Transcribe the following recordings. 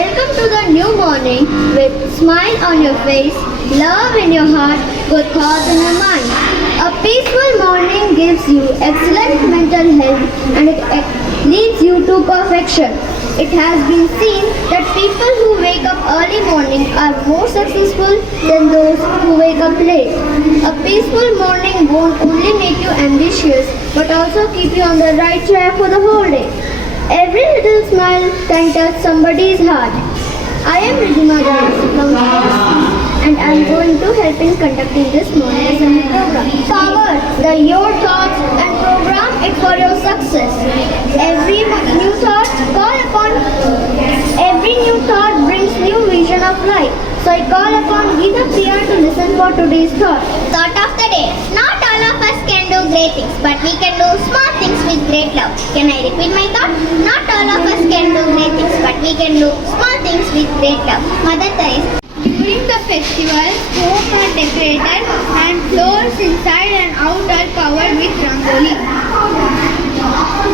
Welcome to the new morning with smile on your face, love in your heart, good thoughts in your mind. A peaceful morning gives you excellent mental health and it leads you to perfection. It has been seen that people who wake up early morning are more successful than those who wake up late. A peaceful morning won't only make you ambitious but also keep you on the right track for the whole day. Every little smile can touch somebody's heart. I am Ridhima from and I am going to help in conducting this morning assembly program. Power the your thoughts and program it for your success. Every new thought brings new vision of life. So I call upon Geeta Priya to listen for today's thought. Thought of the day. Not all of us can do great things, but we can do small things with great love. Can I repeat my thought? Not all of us can do great things, but we can do small things with great love. Mother Teresa. During the festival, homes are decorated and floors inside and out are covered with rangoli.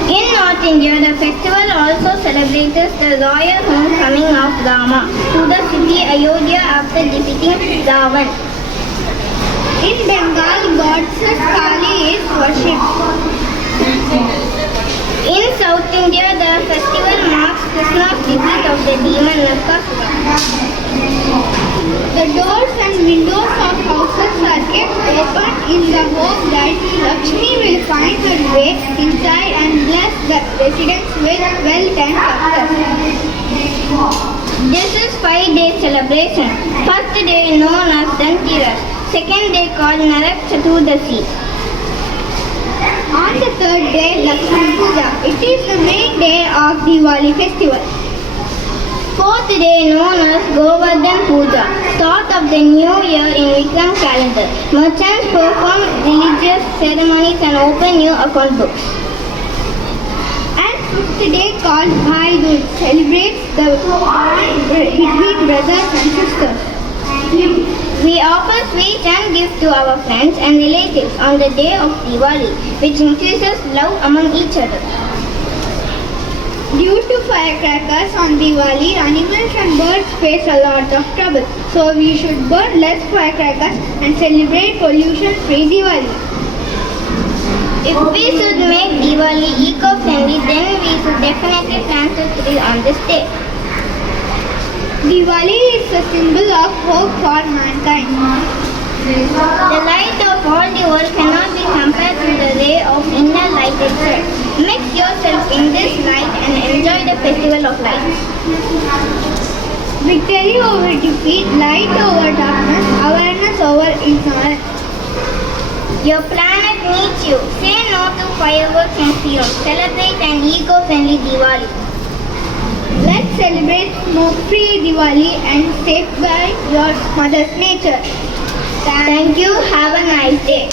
In North India, the festival also celebrates the royal homecoming of Rama to the city Ayodhya after defeating Ravan. In Bengal, goddess Kali is worshipped. In South India, the festival marks Krishna's defeat of the demon Nakasura. The doors and windows of houses are kept open in the hope that Lakshmi will find her way inside and bless the residents with wealth and success. This is 5-day celebration. First day known as Dhanteras. Second day called Narak Chaturdasi. On the third day, Lakshmi Puja. It is the main day of Diwali festival. Fourth day known as Govardhan Puja, start of the new year in Vikram calendar. Merchants perform religious ceremonies and open new account books. And fifth day called Bhai Dooj celebrates the bond between brothers and sisters. We offer sweets and gifts to our friends and relatives on the day of Diwali, which increases love among each other. Due to firecrackers on Diwali, animals and birds face a lot of trouble. So we should burn less firecrackers and celebrate pollution-free Diwali. If we should make Diwali eco-friendly, then we should definitely plant a tree on this day. Diwali is a symbol of hope for mankind. The light of all the world cannot be compared to the ray of inner light itself. Mix yourself in this light and enjoy the festival of light. Victory over defeat, light over darkness, awareness over ignorance. Your planet needs you. Say no to fireworks and fumes. Celebrate an eco-friendly Diwali. Let's celebrate smoke-free Diwali and safeguard your mother's nature. Thank you. Have a nice day.